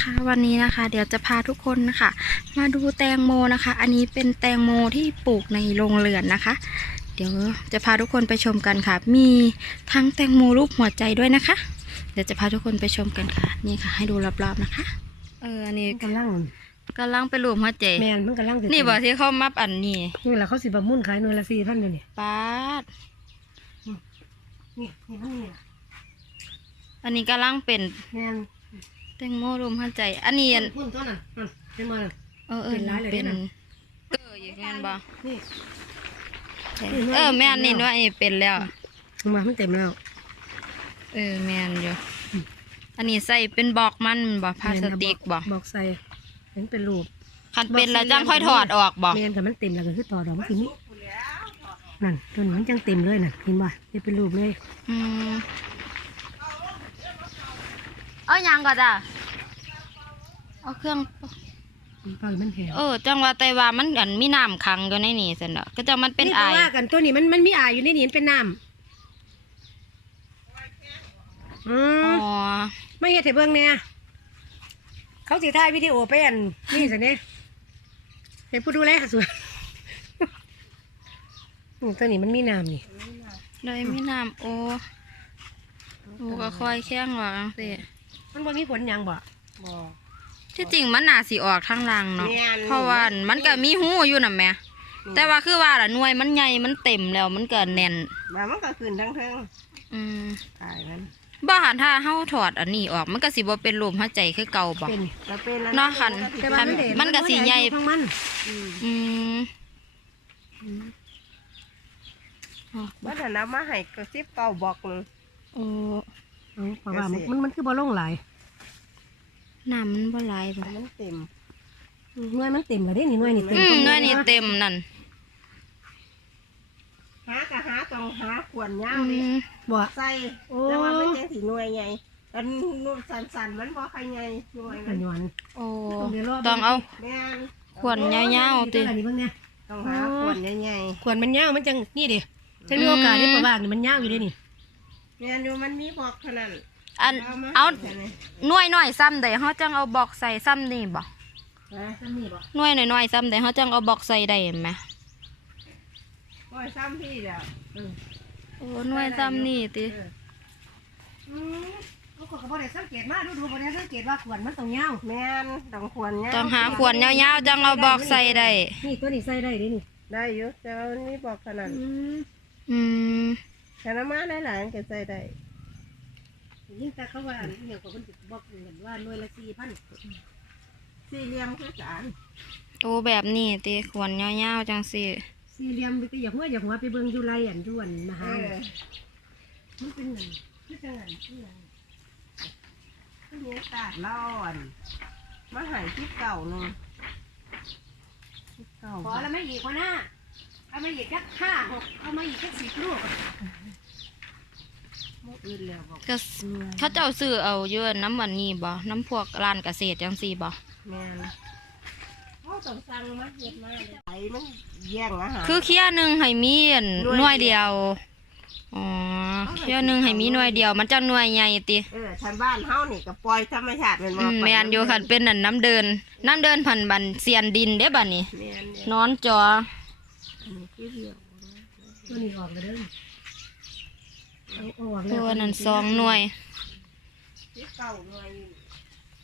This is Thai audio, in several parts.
นะคะ วันนี้นะคะ เดี๋ยวจะพาทุกคนนะคะ มาดูแตงโมนะคะ อันนี้เป็นแตงโมที่ปลูกในโรงเรือนนะคะ เดี๋ยวจะพาทุกคนไปชมกันค่ะ มีทั้งแตงโมรูปหัวใจด้วยนะคะ เดี๋ยวจะพาทุกคนไปชมกันค่ะ นี่ค่ะ ให้ดูรอบๆนะคะ เอออันนี้มันกำลังกำลังไปรูปหัวใจแมนมันกำลังสินี่บอกที่เขามับอันนี้นี่แหละเขาสิบะมุ่นขายหน่วยละสี่พันเลยนี่ป้าดนี่นี่มันนี่อันนี้กำลังเป็นแมน แตงโมรูปหัวใจ อันนี้อันมุ่นตัวนั้นนั่นเห็นมาเออเออเป็นหลายเลยเป็นนะเอออย่างนั้นบ่นี่ เออแม่นนี่ว่านี่เป็นแล้วมามันเต็มแล้ว เออแม่นอยู่อันนี้ใส่เป็นบอกมันบ่พลาสติกบ่บอกใส่เห็นเป็นรูปคันเป็นแล้วจังค่อยถอดออกบ่แมนแต่มันเต็มแล้วก็คือต่อดอกมันคือนี้นั่นตัวนี้มันจังเต็มเลยน่ะเห็นบ่เห็นเป็นรูปเลย อืม เอาหยังก็จ้ะเอาเครื่อง มันเปล่ามันแห้งเออ จังว่าแต่ว่ามันอันมีน้ำขังอยู่ในนี่ซั่นดอกก็จังมันเป็นไอ ก็ว่ากันตัวนี้มันมันมีอายอยู่ในนี้มันเป็นน้ำอือ๋อ มไม่เห็นแต่เบื้องเนี่ยเขาสิถ่ายวิดีโอไปอันนี่สิเนี่ยเป็นผู้ดูแลสวนอืมตัวนี้มันมีน้ำนี่เลยมีน้ำโอ้โอ้ก็ค่อยแข้งว่าจังซี่ มันบ่มีผลหยังบ่บ่ ที่จริงมันน่าสิออกทางล่างเนาะแม่น เพราะว่ามันก็มีหูอยู่น่ะแหม่แต่ว่าคือว่าล่ะหน่วยมันใหญ่มันเต็มแล้วมันก็แน่นมามันก็ขึ้นทั้งเทิงอืมตายมันบ่หันถ้าเฮาถอดอันนี้ออก มันก็สิบ่เป็นรูปหัวใจคือเก่าบ่ เป็นก็เป็นแล้วเนาะคัน แต่ว่ามันเด็มันก็สิใหญ่ ของมันอืมอืมบ่ทันเอามาให้ก็สิบเก้าบอกหนึงโอ้ เอาเพราะว่ามันมันมันคือบ่ลงหลายน้ำมันบ่หลายบ่มันเต็มหน่วยมันเต็มแล้วเด้นี่หน่วยนี่เต็มอืมหน่วยนี่เต็มนั่นหากะหาต้องหาขวดยาอืวนี่มบ่ ใส่โอ้แต่ว่ามันจังสิหน่วยใหญ่อันนุ่มสันๆมันบ่ใครใหญ่หน่วยกัมันนหยวนโอ้เดี๋ยวรอต้องเอาแม่นขวดยาวๆติตัวนี้เบิ่งเนี่ยต้องหาขวดใหญ่ขวดมันยาวมันจังนี่ดิจะมีโอกาสได้ประว่านี่มันยาวอยู่เด้นี่ ๆแม่นอยู่มันมีบอกเท่านั้นอันมาเอาให้นี่หน่วยน้อยซ้ำใดเฮาจังเอาบอกใส่ซ้ำนี่บ่นะนี่บ่หน่วยน้อยๆซ้ำใดเฮาจังเอาบอกใส่ได้แหมโอ้ยซ้ำพี่เด้อเออโอ้หน่วยซ้ำนี่ติเอออืมเขาก็บ่ได้สังเกตมาดูดูบ่ได้สังเกตว่าขวดมันต้องยาวแม่นต้องขวดยาวต้องหาขวดยาวๆจังเอาบอกใส่ได้นี่ตัวนี้ใส่ได้เด้นี่ได้อยู่แต่ว่ามันมีบอกเท่านั้นอืม แต่น้ำมันหลายๆมันก็ใส่ได้ยิ่งแต่เขาว่าอันนี้เนี่ยก็เพิ่นสิบอกเหมือนว่าหน่วยละ4,000สี่เหลี่ยมคือกันโอ้แบบนี้ติขวดยาวๆจังสิสี่เหลี่ยมไปอยากหัวอยากหัวไปเบิ่งอยู่ไรอันอยู่อันมเอหาอมันเป็นนั่นคือจังอันคืออันที่นี้ตาดร้อนมาใหายที่เก่าหนึ่งที่เก่าขอแล้วไม่อีกว่าหน้า เอามาอีกสักห้าหกเอามาอีกสักสิบลูกมุกอื่นแล้วบอกก็เขาเจ้าซื้อเอาเยอะน้ำมันนี่บ่น้ำพวกร้านเกษตรจังสี่บ่แม่นเขาต้องสั่งมาเฮ็ดมาเลยไอ้มันแย่งอาหาร คือเคี่ยหนึ่งให้มีอันหหน่น่ววยยเดีเดียยว วอ๋อเคี่ยหนึ่งให้มีหน่วยเดียว มันจะหน่วยใหญ่ติเออทางบ้านเฮานี่ก็ปล่อยธรรมชาติแมันอืมแมนอยู่คันเป็นอันน้ำเดิน น้ำเดินผ่านบันเสียนดินเด้บัดนี้ แม่นเนี่ยนอนจออันนี้ คือเดียวตัวนี้ออกเลยเด้อเอาเอาออกแล้ตัวนั้นสองหน่วย ที่เก่าหน่วยอยู่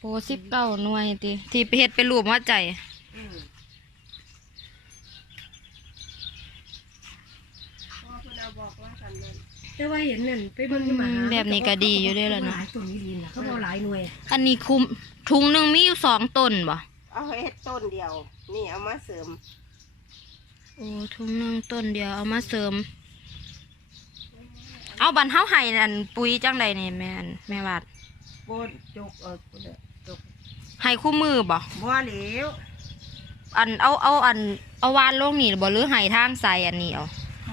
โอ้สิบเก้าหน่วยติที่ไปเฮ็ดเป็นรูปหัวใจ อืมพ่อเพิ่นเอาบอกว่ากันนั่นแต่ว่าเห็นนั่นไปเบิ่งที่มหาแบบนี้ก็ดีอยู่เด้อล่ะเนาะหลายตัวนี้ดีนะเขาเอาหลายหน่วยอันนี้คุมถุงหนึ่งมีอยู่สองต้นบ่เอาเฮ็ดต้นเดียว นี่เอามาเสริม โอ้ถุงหนึ่งต้นเดียวเอามาเสริม เอาบันเฮาให้นั่นปุ๋ยจังใดนี่แม่นแม่วาดโบนจกเออพุ่นน่ะจกให้คู่มือบ่บ่เหลวอันเอาเอาอันเอาวานลงนี่บ่หรือให้ทางใส่อันนี้เอา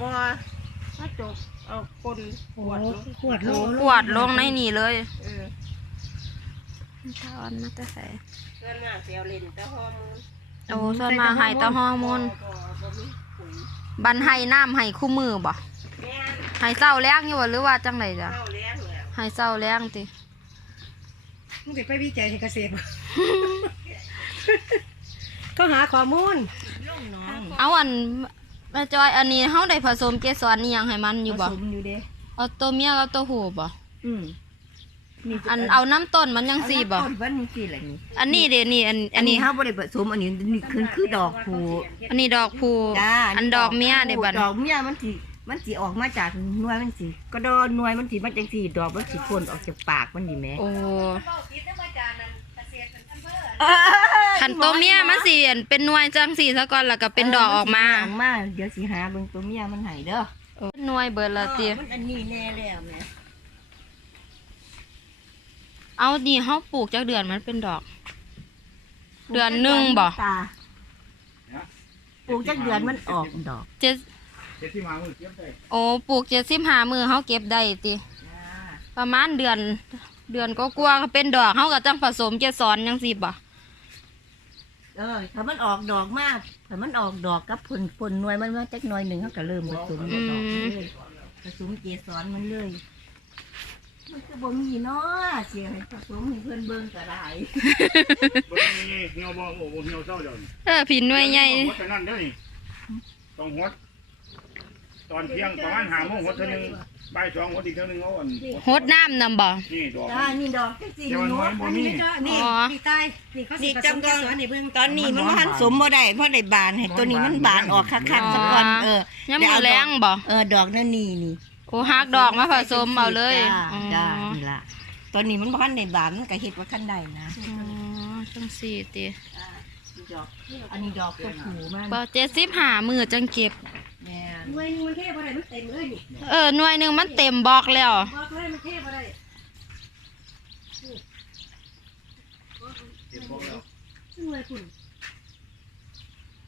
บ่ถ้าจกเอาคนโอ้ขวดลงขวดลงขวดลงในนี่เลยเออถ้าอันมาแต่ใส่เพื่อนมาเสียวเล่นแต่ฮอร์โมนโอ้ส่วนมาให้แตะฮอร์โมนบ่บ่มีปุ๋ย บันให้น้ำให้คู่มือบ่แม่นให้เศร้าแรงอยู่บ่หรือว่าจังใดจ้ะเข้าเลี้ยงแล้วให้เศร้าแรงติมึงสิไปวิจัยที่เกษตรบ่ ก็หาข้อมูลล่องน้องเอาอันแม่จอยอันนี้เฮาได้ผสมเกสรนี่ยังให้มันอยู่บ่ผสมอยู่เด้เอาตัวเมียกับตัวผู้บ่อืม นี่อันเอาน้ำต้นมันยังสี่บ่ต้นวันนี้สี่อะไรนี่อันนี้เด้นี่อันอัอันนนี้นี้ ห้าบริผสมอันนี้นี่คือคือดอกผูอันนี้ดอกผู้จ้าอันดอกเมียเด้บัดดอกเมียมันสิมันสิออกมาจากหน่วยมันสิก็ดอนหน่วยมันสิมันจังสิดอกมันสิพ่นออกจากปากมันดีแหมโอ้คันตัวเมียมันสิอันเป็นหน่วยจังสี่ซะก่อนแล้วก็เป็นดอกออกมาออกมาเดี๋ยวสิหาเบิ่งตัวเมียมันให้เด้อโอ้หน่วยเบิดละติมันอันนี้แน่แล้วแหม เอานี่เฮาปลูกจักเดือนมันเป็นดอก เดือนหนึ่งบ่ตาปลูกจักเดือนมันออกดอกเจ็ดเจ็ดที่มามือเก็บได้โอ้ปลูกเจ็ดสิบห้ามือเฮาเก็บได้ติจ้าประมาณเดือนเดือนก็กลัวาๆก็เป็นดอกเฮาก็จังผสมเกสรจังซี่บ่เออถ้ามันออกดอกมากถ้ามันออกดอกกับผลผลหน่วยมันมาจักหน่อยหนึ่งเขาก็เริ่มผสมดอกเลยผสมเกสรมันเลย มันก็บ่มีเนาะเสียให้ผสมให้เพื่อนเบิ่งก็ได้บนนี้เหี่ยวบ่โอ้โหเหี่ยวเศร้าเดี๋ยวนี้เออผินหน่วยใหญ่หัวแต่นั่นเดี๋ยวนี้ต้องหัวตอนเที่ยงประมาณห้าโมงหัวเท่านึงบ่ายสองหัวอีกเท่านึงเขาอันโหดน้ำนำบ่ นี่ดอกจ้านี่ดอกจังสิเดี๋ยวมันเนาะบ่อันมีนี้เจ้านี่อ๋อนี่ใต้นี่เขาสิผสมเกสรนี่เบิ่งตอนนี้มันบ่ทันสมบ่ได้เพราะได้บานให้ตัวนี้มันบานออกคักๆซะก่อนเออยังมือแรงบ่ เออดอกนั่นนี่นี่ โอ้หักดอกมาผสมเอาเลยจ้าอ๋อจ้านี่ล่ะตอนนี้มันบ่ทันได้บานมันก็เฮ็ดว่าคันได้นะอ๋อจังสี่ติดอกอันนี้ดอกตัวผูมันบ่เจ็ดสิบห้ามือจังเก็บแม่นหน่วยหนึงมันเทบ่ได้มันเต็มเลยนี่เออหน่วยหนึ่งมันเต็มบอกแล้วบอกเลยมันเทบ่ได้เก็บพวกแล้วหน่วยคุณ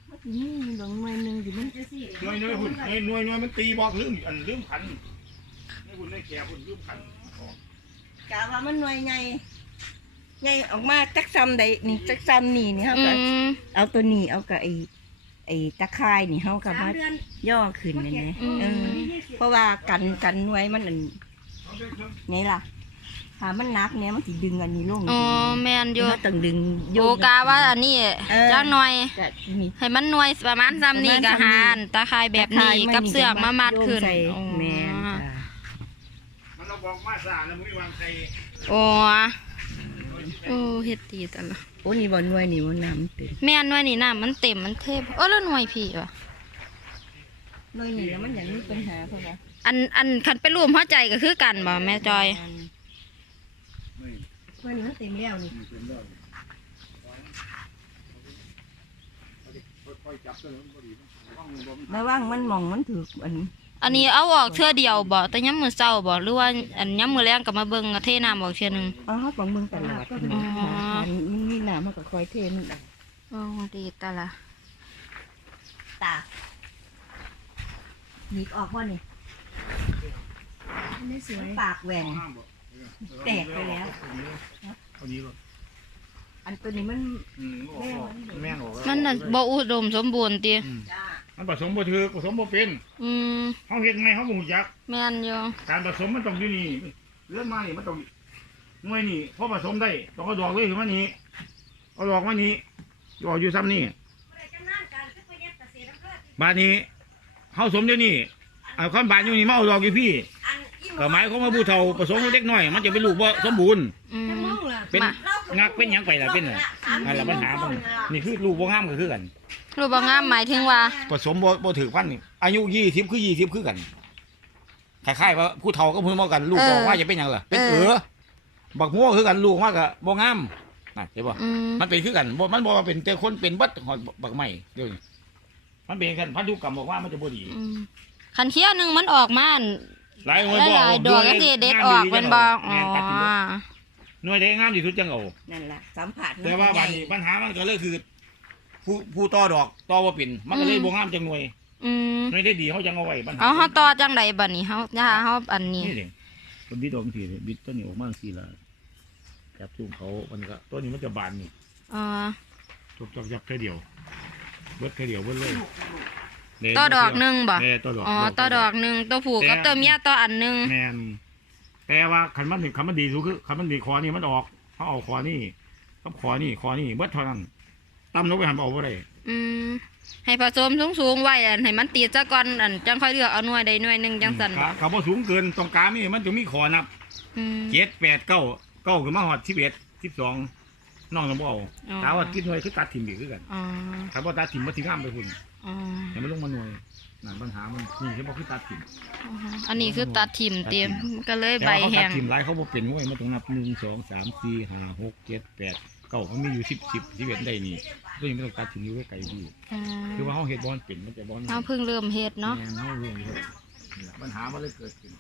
มันสิมีดอกหน่วยหนึงอยู่มันจังซี่หน่วยหน่วยหุ่นหน่วยหน่วยหน่วยมันตีบอกลืมอันลืมขัน นี่หุ่นได้แก่หุ่นลืมขันกะว่ามันหน่วยใหญ่ใหญ่ออกมาจักซ้ำใดนี่จักซ้ำนี่นี่เฮาอืก็มเอาตัวนี้เอากับไอ้ไอ้ตะไคร้นี่เฮาก็สามมาเดือนย่อขึ้นนั่นแหละอืมเออเพราะว่ากันกันหน่วยมันอันไงล่ะถ้ามันหนักเนี่ยมันสิดึงอันนี้ลงอ๋อแมนอยู่มันต้องดึงโยกาว่าอันนี้เออ จักหน่อย ก็นี่ให้มันหน่วยประมาณซ้ำนี่ประกะมาณซ้ำนี่ หานตาคายแบบนี้ตะไคร้กับเสือกมามัดขึ้นโยงใส่อ๋อแม่น จ้ะมันเราบอกมาสาแล้วมึงวางใส่โอ้โอ้เฮ็ดตีตลอดโอ้นี่บ่หน่วยนี่มันน้ำเต็มแม่นหน่วยนี่น้ำมันเต็มมันเทพเออแล้วหน่วยพี่วะหน่วยนี่แล้วมันอย่างมีปัญหาเพราะว่าอันอันคันไปรวมหัวใจก็คือกันบ่แม่จอยไม่หน่วยนี้มันเต็มแล้วนี่มีเป็นแล้วค่อยๆจับตัวมันพอดีห้องบ่มันระวังมันหมองมันถูกอัน อันนี้เอาออกเทื่อเดียวบ่แต่ย้ำมือเศร้าบ่หรือว่าอันย้ำมือแรงก็มาเบิ่งก็เทน้ำออกเทื่อหนึงเอาเฮาต้องเบิ่งตลอดอ๋อ มันมีน้ำมันก็คอยเทมันออกโอ้ดีตาละตาหนีบออกว่านี่อันนี้สวยปากแหว่งห้ามบ่แตกไปแล้ว เอานี้ก่อนอันตัวนี้มัน อืมออกแม่งออกแล้วมันน่ะบ่อุดมสมบูรณ์ติ อืม จ้า มันผสมบ่ถือผสมบ่เป็นอืมเขาเฮ็ดไงเขาบ่รู้จัก แม่นอยู่การผสมมันต้องอยู่นี่เลื่อนมานี่มันต้องหน่วยนี่พอผสมได้ต้องเอาดอกเลยขึ้นมานี่เอาดอกมานี่ดอกอยู่ซ้ำนี่บานนี้เขาสมเดี๋ยวนี้เอาข้อนบานอยู่นี่มาเอาดอกอยู่พี่อันอีก็หมายเขามว่าผู้เฒ่าผสมเล็กน้อย มันจะเป็นลูกบ่สมบูรณ์ อืมจะมองล่ะ เป็นมา งักเป็นหยังไปล่ะเป็นน่ะนั่นแหละปัญหาบ้างนี่คือลูกบ่งามก็คือกัน รูปบ่งามหมายถึงว่า ผสมบ่บ่ถือพันนี่อายุยี่สิบคือยี่สิบคือกันคล้ายๆว่าผู้เฒ่าก็พูดเหมือนกัน ลูกเออออกมาจะเป็นหยังล่ะเป็นเอเออ อบักมัวคือกันลูกออกมาก็บ่งามน่ะเห็นบ่อืมมันเป็นคือกันบ่มันบ่ว่าเป็นแต่คนเป็นเบัดหอดบักใหม่เดี๋ยวนี้มันเป็นกันพันธุกรรมบอกว่ามันจะบ่ดีอืมคันเที่ยวหนึงมันออกมาอันหลายหน่วยหบ่ลายๆดอกก็สิเด็ดออกเป็นบ่อ๋อแม่นตัดทิ้งเบิด หน่วยใดงามที่สุดจังเอานั่นแหละสัมผัสแต่ว่าใหบัญ่ดนี้ปัญหามันก็เลยคือ ผู้ผู้ต่อดอกต่อบ่เป็นมันก็เลยบ่งามจังหน่วยอืมหน่วยได้ดีเขาจังเอาไว้ปัญหาเอาเฮาต่อจังไดบัดนี้เฮาย่าเฮาอันนี้นี่เด้มันบิดออกทีบิดตัวนี้ออกมาสิล่ะจับจุ่มเขามันก็ตัวนี้มันจะบานนี่อ๋อจบจับจับแค่เดียวเบิดแค่เดียวเบิดเลยเนี่ยต่อดอกหนึงบ่แม่ต่อดอกอ๋อต่อดอกหนึงตัวผู้กับตัวเมียต่ออันหนึงแม่น แต่ว่าคันมันนี่คันมันดีสุดคือคันมันดีคอนี่มันออกเขาเอาคอนี่กับคอนี่คอนี่เบิดเท่านั้นตำลงไปหันเอาบ่ได้อืมให้ผสมสูงๆไว้อันให้มันติดซะก่อนอันจังค่อยเลือกเอาหน่วยใดหน่วยหนึ่งจังสันขาเขาบ่สูงเกินตรงกลางนี่มันจะมีขอนับอืมเจ็ดแปดเก้าเก้าขึ้นมาหอดสิบเอ็ดสิบสองน้องจะบ่เอาอ๋อถามว่าติดหน่วยคือตัดถิ่มอีกคือกันอ๋อถ้าบ่ตัดถิ่มมาทิ้งอ้ามไปพุ่นอ๋อให้มันลงมาหน่วย นั่นปัญหามันนี่ใช่บ่คือตัดถิ่มอันนี้คือตัดถิ่มเตรียมก็เลยแต่ใบว่าเขาแห้ตัดงถิ่มหลายเขาบ่เป็นหน่วยมันต้องนับหนึ่งสองสามสี่ห้าหกเจ็ดแปดเก้าเขามีอยู่สิบสิบสิบเอ็ดได้นี่ตัวนี้ไม่ต้องตัดถิ่มอยู่ไว้ไกลดีอืมคือว่าเขาเฮ็ดบอลเป็นมันจะบอลเราเพิ่งเริ่มเฮ็ดเนาะแม่เขาเรื่องเฮ็ดนี่ล่ะปัญหามันเลยเกิดขึ้น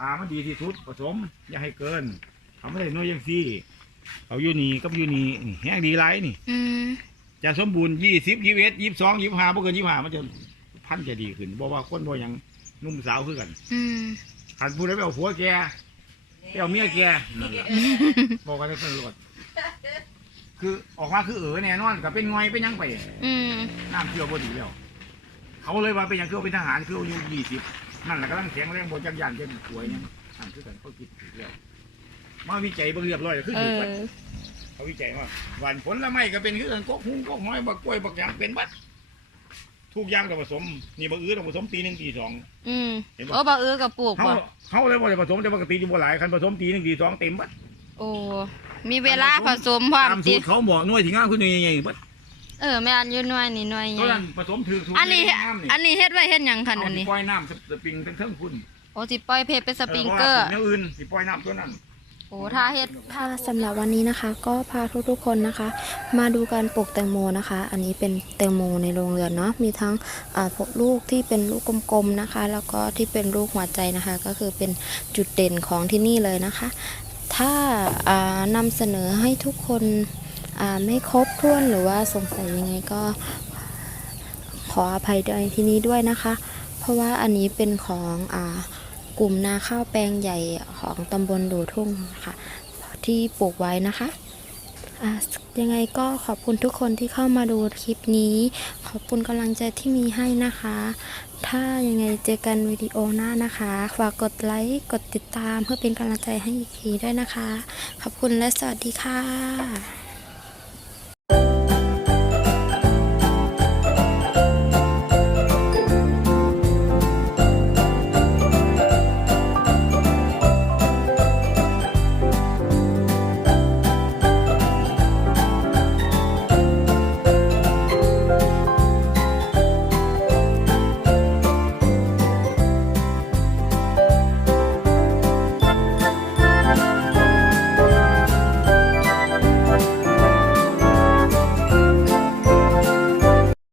หามันดีที่สุดผสมอย่าให้เกินเขาไม่ได้น้อยยังซี่เอาอยู่นี่กับอยู่นี่นี่แห้งดีไรนี่ อืมจะสมบูรณ์ยี่สิบยี่สิบเอ็ดยี่สิบสองยี่สิบห้าบ่เกินยี่สิบห้ามันจะ พันธุ์จะดีขึ้นบอกว่าคนบ่หยังหนุ่มสาวคือกันอืมขันพูดได้ไปเอาผัวแกไปเอาเมียแกนั่นแหละบอกกันได้เป็นรถคือออกมาคือเออแน่นอนกับเป็นงอยเป็นหยังไปอืมน้ำเที่ยวบ่ดีแล้วเขาเลยว่าเป็นหยังคือเป็นทหารคืออายุยี่สิบนั่นแหละกำลังแข็งแรงบนจักรยานจะสวยหยังนั่นคือกันเขาคิดถูกแล้วมาวิจัยเบิ่งเรียบร้อยแล้วคือเอถูก Ờ. กันอเขาวิจัยว่าหวานผลละไม้ก็เป็นคือกันกกหุ้งกกห้อยบักกล้วยบักหยางเป็นบัด ทุกอย่างต้องผสมนี่บักอื้อต้องผสมตีหนึ่งตีสอง อืมเห็นปะ โอ้บ่เออกับปลูกเขาบ่เขาเลยบ่ได้ผสมแต่ปกติจะบ่หลายคันผสมตีหนึ่งตีสองเต็มบัดโอ้มีเวลาผสมพร้อมตามสูติตรเขาบอกหน่วยที่งามขึ้นใหญ่ๆบัดเออแม่อันอยู่หน่วยนี่หน่วยใหตอนญ่นั้นผสมถือถูกอันนี้งามนี่อันนี้เฮ็ดไว้เฮ็ดหยังคันเอาอันสินี้ปล่อยน้ำสปริงทั้งเทิงคุณโอ้สิปล่อยเพจเป็นสปริงเกอร์เออเพาะว่าสิ่งอื่นสิปล่อยน้ำตัวนั้น โอ้ถ้าเฮ็ดค่ะสำหรับวันนี้นะคะ ก็พาทุกๆคนนะคะ มาดูการปลูกแตงโมนะคะ อันนี้เป็นแตงโมในโรงเรือนเนาะมีทั้งลูกที่เป็นลูกกลมๆนะคะ แล้วก็ที่เป็นลูกหัวใจนะคะ ก็คือเป็นจุดเด่นของที่นี่เลยนะคะ ถ้าานำเสนอให้ทุกคนไม่ครบถ้วนหรือว่าสงสัยยังไงก็ขออภัยในที่นี้ด้วยนะคะ เพราะว่าอันนี้เป็นของอ่า กลุ่มนาข้าวแปลงใหญ่ของตำบลดูทุ่งค่ะที่ปลูกไว้นะคะอะยังไงก็ขอบคุณทุกคนที่เข้ามาดูคลิปนี้ ขอบคุณกำลังใจที่มีให้นะคะ ถ้ายังไงเจอกันวิดีโอหน้านะคะฝากกดไลค์กดติดตามเพื่อเป็นกำลังใจให้อีกทีด้วยนะคะ ขอบคุณและสวัสดีค่ะ